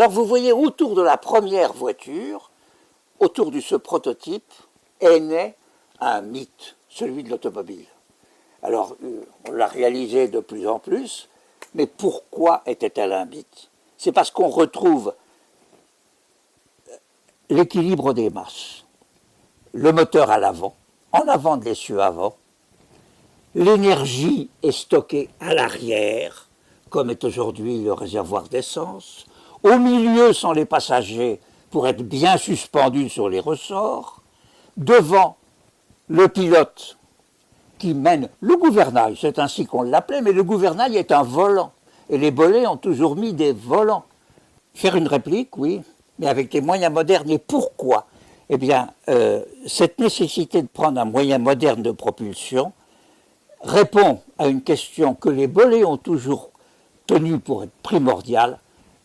Alors vous voyez, autour de la première voiture, autour de ce prototype, est né un mythe, celui de l'automobile. Alors, on l'a réalisé de plus en plus, mais pourquoi était-elle un mythe? C'est parce qu'on retrouve l'équilibre des masses, le moteur à l'avant, en avant de l'essieu avant, l'énergie est stockée à l'arrière, comme est aujourd'hui le réservoir d'essence, au milieu sont les passagers pour être bien suspendus sur les ressorts, devant le pilote qui mène le gouvernail, c'est ainsi qu'on l'appelait, mais le gouvernail est un volant, et les bolets ont toujours mis des volants. Faire une réplique, oui, mais avec des moyens modernes, et pourquoi? Eh bien, cette nécessité de prendre un moyen moderne de propulsion répond à une question que les bolets ont toujours tenue pour être primordiale,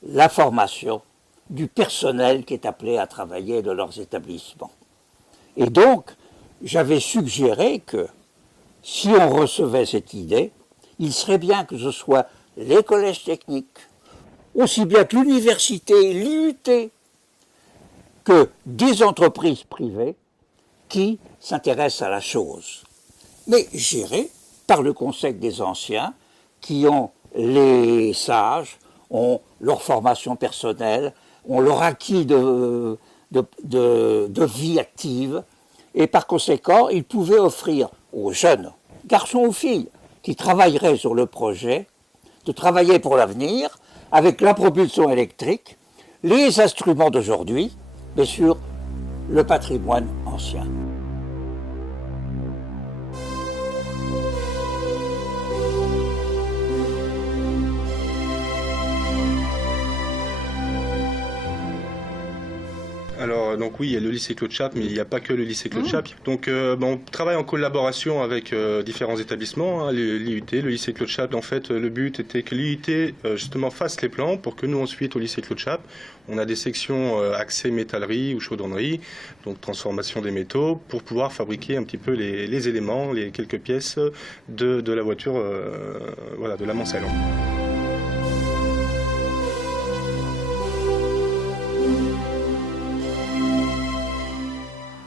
la formation du personnel qui est appelé à travailler dans leurs établissements. Et donc, j'avais suggéré que si on recevait cette idée, il serait bien que ce soit les collèges techniques, aussi bien que l'université, l'IUT, que des entreprises privées qui s'intéressent à la chose, mais gérées par le Conseil des anciens, qui ont les sages, ont leur formation personnelle, ont leur acquis de vie active, et par conséquent, ils pouvaient offrir aux jeunes, garçons ou filles, qui travailleraient sur le projet, de travailler pour l'avenir, avec la propulsion électrique, les instruments d'aujourd'hui, mais sur le patrimoine ancien. Alors donc oui, il y a le lycée Claude Chappe, mais il n'y a pas que le lycée Claude Chappe. Donc on travaille en collaboration avec différents établissements, hein, l'IUT, le lycée Claude Chappe. En fait, le but était que l'IUT justement fasse les plans pour que nous ensuite au lycée Claude Chappe, on a des sections axées métallerie ou chaudronnerie, donc transformation des métaux, pour pouvoir fabriquer un petit peu les éléments, les quelques pièces de la voiture, voilà, de la Mancelle.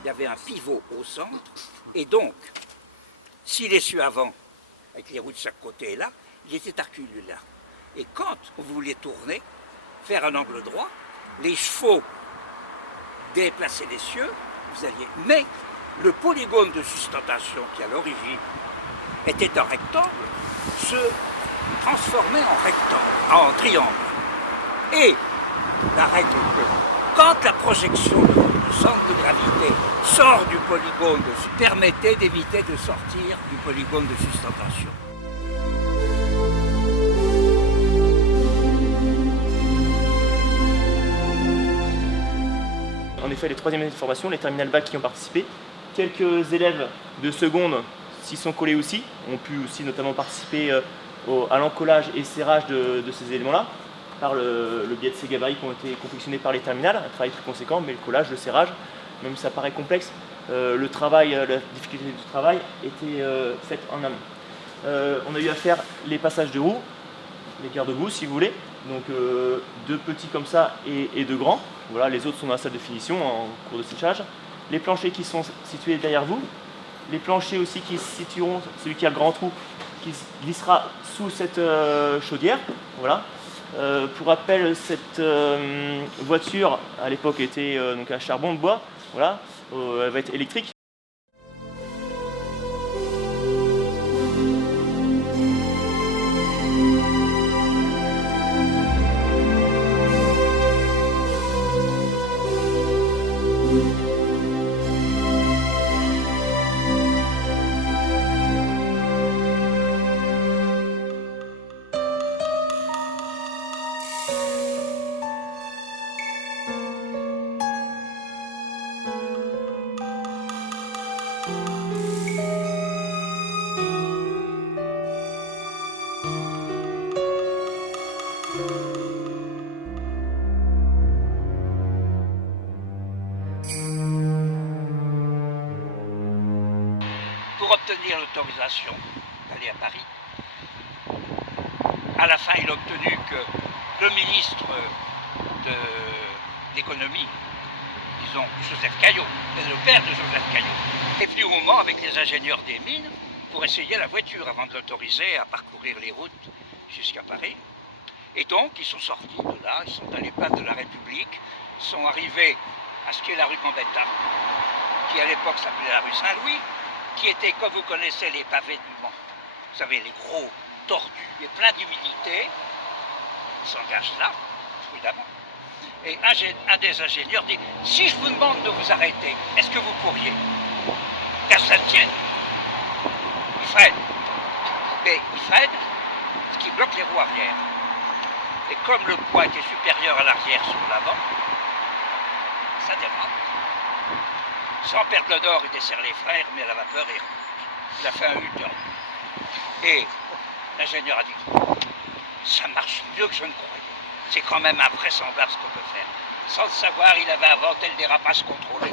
Il y avait un pivot au centre, et donc, si l'essieu avant, avec les roues de chaque côté là, il était arculé là. Et quand vous voulez tourner, faire un angle droit, les chevaux déplaçaient l'essieu, vous alliez. Mais le polygone de sustentation qui à l'origine était un rectangle, se transformait en rectangle, en triangle. Et la règle que quand la projection du centre de gravité sort du polygone, permettait d'éviter de sortir du polygone de sustentation. En effet, les troisième années de formation, les terminales bac qui ont participé, quelques élèves de seconde s'y sont collés aussi, ont pu aussi notamment participer à l'encollage et serrage de ces éléments-là, par le biais de ces gabarits qui ont été confectionnés par les terminales, un travail très conséquent, mais le collage, le serrage, même si ça paraît complexe, le travail, la difficulté du travail était faite en amont. On a eu à faire les passages de roues, les garde-boue si vous voulez, donc deux petits comme ça et deux grands. Voilà, les autres sont dans la salle de finition en cours de séchage. Les planchers qui sont situés derrière vous, les planchers aussi qui se situeront, celui qui a le grand trou, qui glissera sous cette chaudière. Voilà. Pour rappel, cette voiture à l'époque était donc à charbon de bois. Voilà, elle va être électrique. Pour obtenir l'autorisation d'aller à Paris, à la fin il a obtenu que le ministre d'économie, disons, Joseph Caillot, le père de Joseph Caillot, est venu au Mans avec les ingénieurs des mines pour essayer la voiture avant de l'autoriser à parcourir les routes jusqu'à Paris. Et donc, ils sont sortis de là, ils sont allés place de la République, sont arrivés à ce qui est la rue Gambetta, qui à l'époque s'appelait la rue Saint-Louis, qui était, comme vous connaissez, les pavés du Mans. Vous savez, les gros tordus et pleins d'humidité. Ils s'engagent là, évidemment. Et un des ingénieurs dit, si je vous demande de vous arrêter, est-ce que vous pourriez? Car ça le tienne. Il freine. Mais il freine, ce qui bloque les roues arrière. Et comme le poids était supérieur à l'arrière sur l'avant, ça dérape. Sans perdre le nord, il desserre les freins, il remet à la vapeur et il a fait un U-turn. Et l'ingénieur a dit, ça marche mieux que je ne croyais. C'est quand même invraisemblable ce qu'on peut faire. Sans le savoir, il avait inventé le dérapage contrôlé.